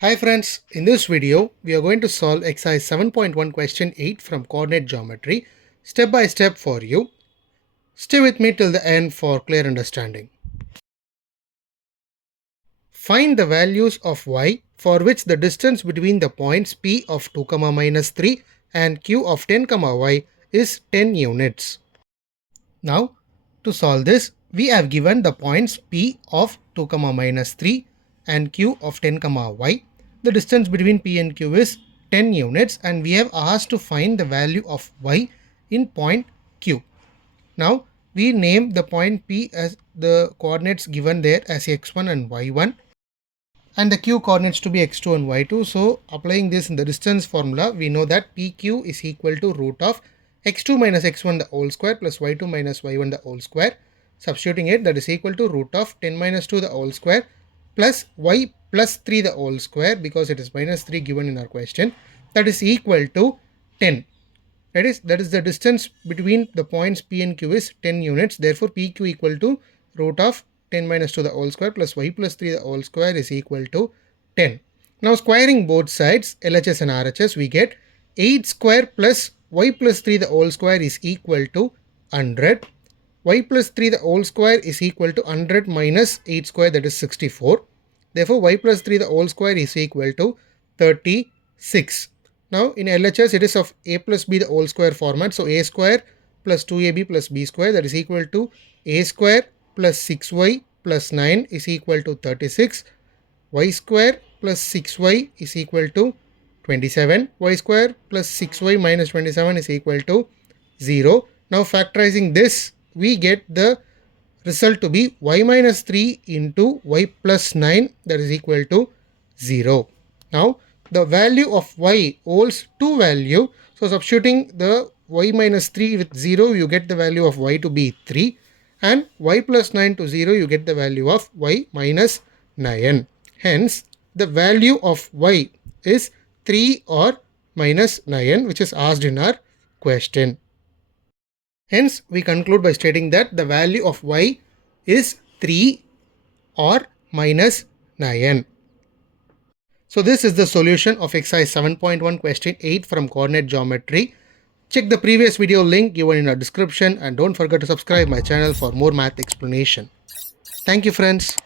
Hi friends, in this video we are going to solve exercise 7.1 question 8 from coordinate geometry step by step for you. Stay with me till the end for clear understanding. Find the values of y for which the distance between the points p of 2, minus 3 and q of 10, y is 10 units. Now to solve this, we have given the points p of 2, minus 3 and q of 10, y. The distance between p and q is 10 units and we have asked to find the value of y in point q. Now we name the point p as the coordinates given there as x1 and y1 and the q coordinates to be x2 and y2. So applying this in the distance formula, we know that pq is equal to root of x2 minus x1 the whole square plus y2 minus y1 the whole square. Substituting it, that is equal to root of 10 minus 2 the whole square plus y plus 3 the whole square, because it is minus 3 given in our question, that is equal to 10. That is the distance between the points p and q is 10 units. Therefore pq equal to root of 10 minus 2 the whole square plus y plus 3 the whole square is equal to 10. Now squaring both sides, LHS and RHS, we get 8 square plus y plus 3 the whole square is equal to 100. Y plus 3 the whole square is equal to 100 minus 8 square, that is 64. Therefore y plus 3 the whole square is equal to 36. Now in LHS it is of a plus b the whole square format. So a square plus 2ab plus b square, that is equal to a square plus 6y plus 9 is equal to 36. Y square plus 6y is equal to 27. Y square plus 6y minus 27 is equal to 0. Now factorizing this, we get the result to be y minus 3 into y plus 9, that is equal to 0. Now the value of y holds two value. So substituting the y minus 3 with 0, you get the value of y to be 3, and y plus 9 to 0, you get the value of y minus 9. Hence the value of y is 3 or minus 9, which is asked in our question. Hence we conclude by stating that the value of y is 3 or minus 9. So this is the solution of exercise 7.1 question 8 from coordinate geometry. Check the previous video link given in our description and don't forget to subscribe my channel for more math explanation. Thank you friends.